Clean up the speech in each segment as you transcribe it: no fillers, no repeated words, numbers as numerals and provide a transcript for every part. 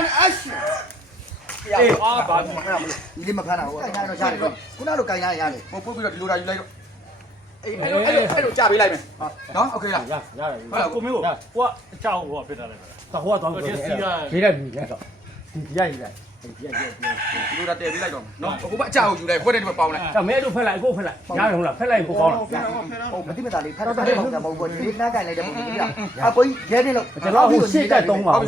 one action အေးအာဘာဒီဒီမဖမ်းတာဟိုကိုင်ထားတော့ရတယ်ခုနကကိုင်ထားရတယ်ဟိုပို့ပြီးတော့ဒီလိုတာယူလိုက်တော့အေးအဲ့လိုကြာပေးလိုက်မယ်နော်โอเคလားရတယ်ကိုမင်းကိုကိုကအကြောင်းဟိုကပြစ်ထားလိုက်တာဟိုကတော့ရေးလိုက်ပြီလက်တော့ဒီရိုက်လိုက်ဒီလိုတာတည်ပေးလိုက်တော့နော်ဟိုကအကြောက်ယူလိုက်ခွက်တဲ့ဒီမှာပေါင်းလိုက်ဒါမဲအဲ့လိုဖက်လိုက်ကိုဖက်လိုက်ရတယ်ဟုတ်လားဖက်လိုက်ကိုကောင်းလားဟုတ်မတိမတာလေးဖက်တော့တဲ့ပုံစံမဟုတ်ဘူးဒီနားကင်လိုက်တဲ့ပုံစံကြီးလားအကိုကြီးရဲနေလို့ကျွန်တော်ဟိုရှေ့တက်3ပါဟု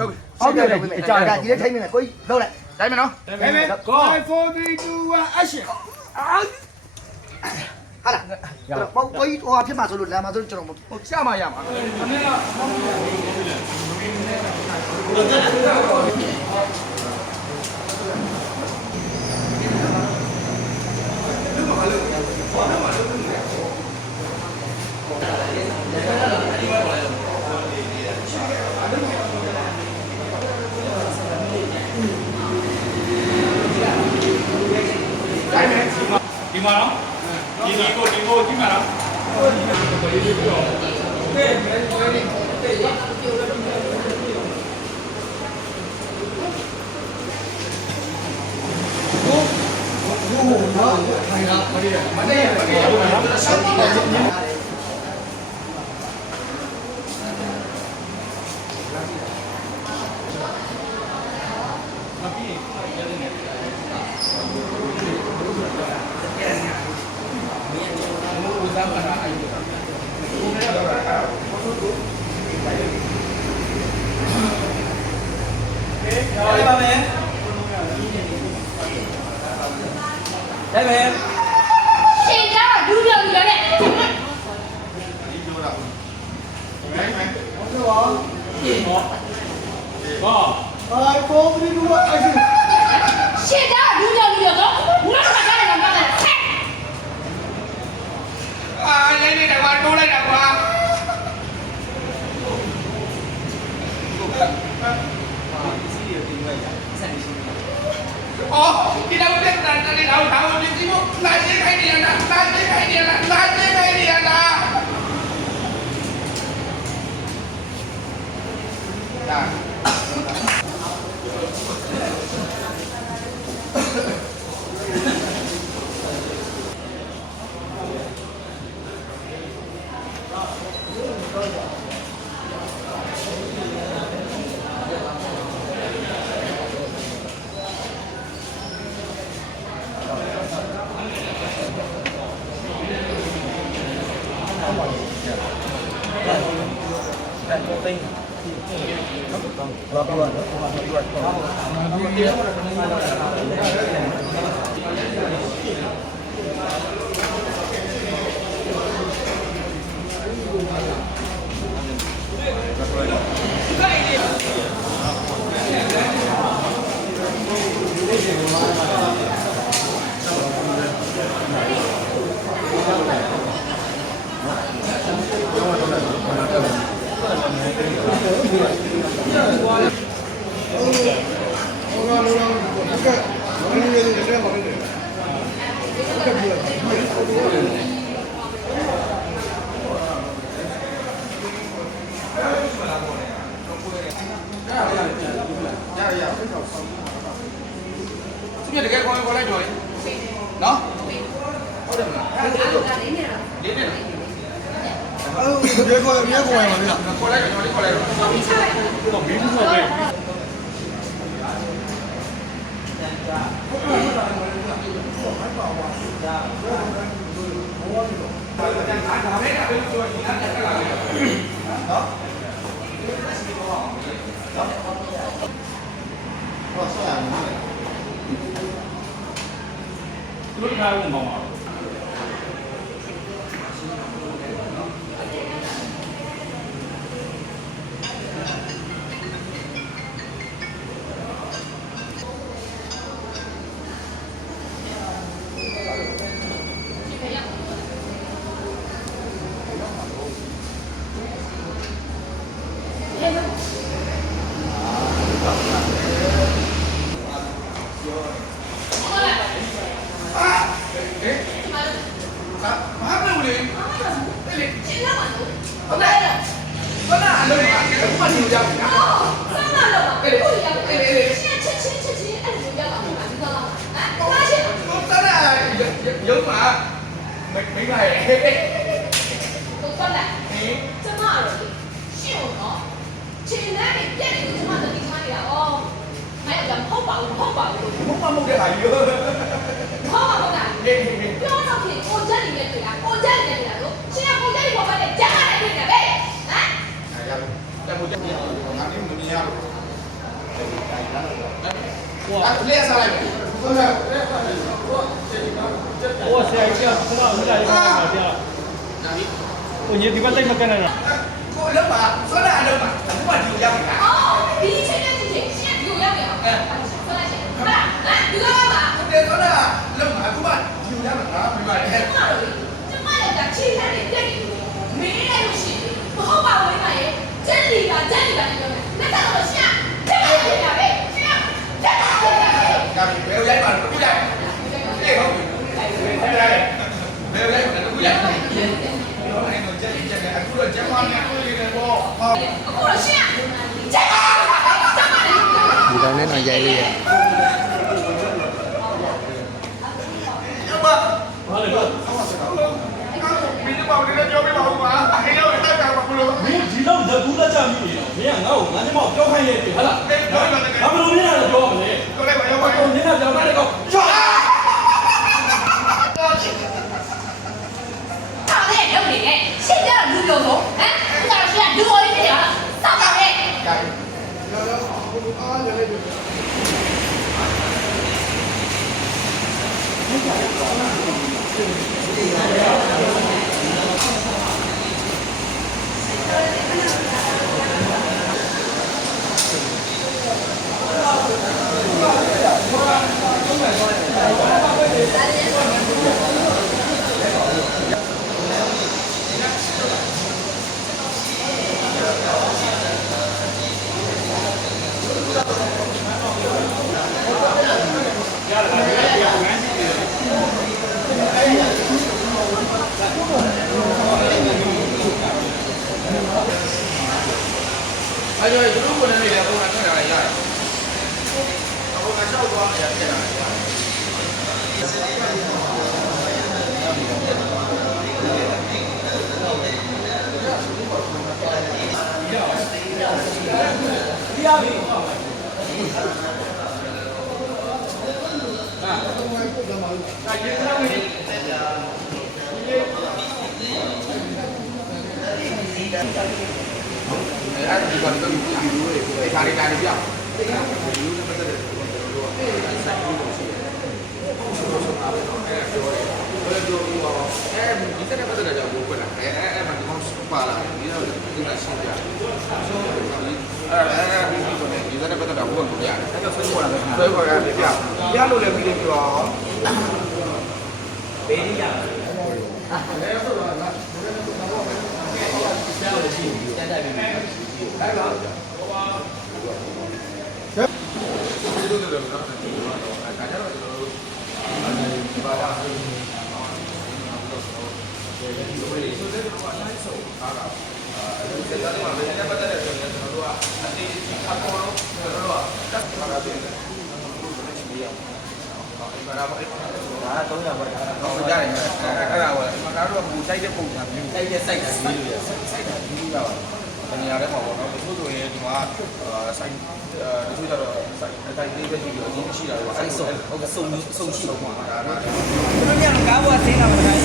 တ်တယ်အကြောက်ဒီလေးထိုင်းမိမယ်ကိုကြီးလောက်လိုက်တိုင်းမယ်နော်5 4 3 2 1 action ဟာလားဘောကိုကြီးဟိုဖြစ်မှာဆိုလို့လာမှာဆိုကျွန်တော်ဟိုချမှာရမှာဒီမှာနော်ဒီကိုကြည့်မှာနော်ได้ไหมเสียจ้าดูเรื่องอยู่แล้วแหละเสียจ้าดูเรื่องอยู่แล้วนักข่าวได้กันกันไอ้นี่แต่ว่าดูได้แต่ว่าอ๋อที่เราเรียกกันในเราถามว่าจริงๆว่าลายเจ๊ใครเดียนะลายเจ๊ใครเดียนะลายเจ๊ใครเดียนะที่นี่เด็กคนคนไล่จ่อยเนาะဟုတ်တယ်မလားအဲ့ဒါလေးနေလားလေးနေလားအဲ့ဒါရေကိုရပါလားခေါ်လိုက်ကျွန်တော်လေးခေါ်လိုက်တော့မင်းဆိုပဲလူထားဝင်ပါ မိမရဲ့ 都过来，怎么了？是哦，现在你店里怎么的？你看呀，哦，还有人好饱，好饱， ဘုံမမဟုတ်တဲ့ဟာကြီးရော 好饱好的。不要上品，我家里面对呀，我家里面对呀，现在我家里我把你家来对呀呗，啊？ အဲ့ဒါတက်ဖို့တက်ငါလည်းမမြင်ရဘူးအဲ့လေဆာလိုက်ဟုတ်လား 我现在这知道你俩一块儿聊天了。 နာပြီ 我你这边在那干呢？ ကိုလုံးပါဆွမ်းလာအလုံးပါအခုမှဒီကိုရောက်နေတာ 哦，比以前那几天，现在比我要不要？过来先，好啦，来，你干嘛？ ဟုတ်တယ်ဆွမ်းလာအလုံးပါအခုမှဒီကိုရောက်နေတာမိမရဲ့ 怎么了？这妈的，其他的店里没那东西，不好把我买耶，真理吧，那个，那咋了？现在这个呀呗，现在这个呀呗。 ဒါပြီဘယ်လိုရိုက်ပါလဲခုရိုက်အေးဟုတ်ပြီဘယ်လိုရိုက်ဘယ်လိုရိုက်လဲခုရိုက်အဲ့တော့ကြက်ကြက်အခုတော့ဂျမန်နဲ့တွေ့နေတယ်ပေါ့ဟုတ် အခုတော့ရှင်းကျက်ပါကျက်ပါလေ ဒီကောင်နဲ့တော့ရိုက်လို့ရ ဂျမန် 好嘞， မင်းတို့ဘာလို့လဲပြောပြပါဦးပါအေးတော့တက်တာပါဘလို့ မင်းဒီလောက်ဇကူလက်ကြမိနေတော့မင်းကငါ့ကိုငါ့ကျမကိုပြောခိုင်းရဲ့ပြီဟုတ်လား အေးပြောပါနဲ့ ဘာမလို့မင်းကတော့ပြောရမလဲ ကိုလည်းမရောက်ပါ ဟို ဘူး နင်းကပြောင်းတဲ့ကောင်ချော ဒါလည်းလုပ်နေတယ်ရှင်းကြလူပြောဆုံးဟမ်ဒီကတော့ရှင်းလူပေါ်လေးဖြစ်တယ်ဟာစောက်ပါလေ ကြာပြီရောအားရလေး အဲ့တော့ဒီလိုကိုလည်းနေတယ်ပုံမှန်ထည့်တာရတယ်။ပုံမှန်လျှောက်သွားနေရထည့်တာရတယ်အဲ့ဒီကတော့ဒီလိုလေးကိုခါလေးတိုင်းပြအောင်ဒီလိုနဲ့ပတ်သက်တဲ့ဘယ်လိုစိုက်လို့ရှိရဲအဲ့တော့ဒီစက်ပတ်သက်တဲ့ကြောင့်ဘိုးကွက်လာအဲ့မှာဒီကောင်ပါလာဒီတော့ဒီကရှင်းပြအဲ့ဒီစက်ပတ်သက်တာဘိုးကပြရတယ်အဲ့တော့ဆွဲပေါ်လာတယ်ဆွဲပေါ်လာတယ်ပြလို့လည်းပြီးတယ်ပြောအောင်ဘေးရအဲ့တော့ဆိုတာကအဲ့တော့300ပါတော့ကြားတယ်အဲ့ဒါကဒါတော့ဘူစိုက်တဲ့ပုံစံမျိုးစိုက်တဲ့စိုက်တာပြီးလို့ရစိုက်တာပြီးလို့ရပါတယ်နေရာထဲမှာပေါ့နော်တချို့ဆိုရင်ဒီမှာစိုက်တချို့ကျတော့စိုက်အတိုင်းလေးပဲရှိပြီးတော့ဒီမရှိတာတော့စိုက်စုံဟုတ်ကဲ့စုံရှိတော့မှာဒါကတို့ညကားဘောဆင်းတာမခိုင်း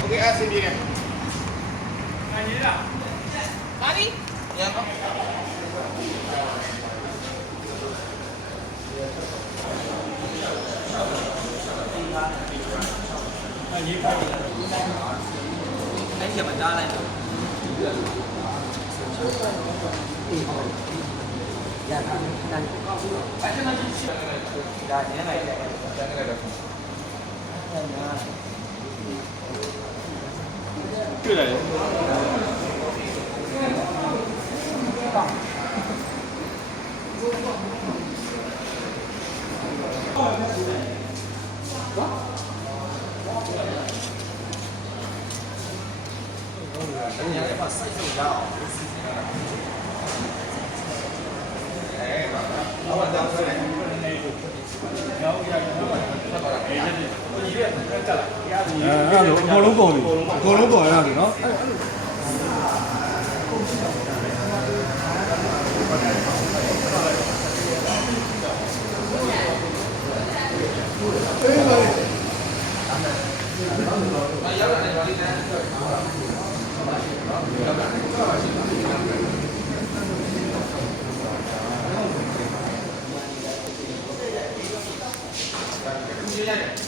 โอเคအဆင်ပြေတယ်နိုင်ရလားပါပြီရပါအဲ့ဒီမှာတားလိုက်တော့ရတာတန်းအဲ့ဒါမှရှိဒါနည်းလိုက်တယ်တန်းလိုက်တော့တွေ့လိုက် စိုက်ဆုံးရအောင်စီစဉ်ရတာအဲ့ဒါတော့ဆွဲလိုက်ရောက်ရအောင်တော့ဆက်ပါလားဒီရက်တက်လာအဲ့လိုအကုန်လုံးပေါ်ပြီအကုန်လုံးပေါ်ရပြီနော်ရောက်လာတယ်ပါလိမ့်မယ်ရောက်လာတယ်ဒီ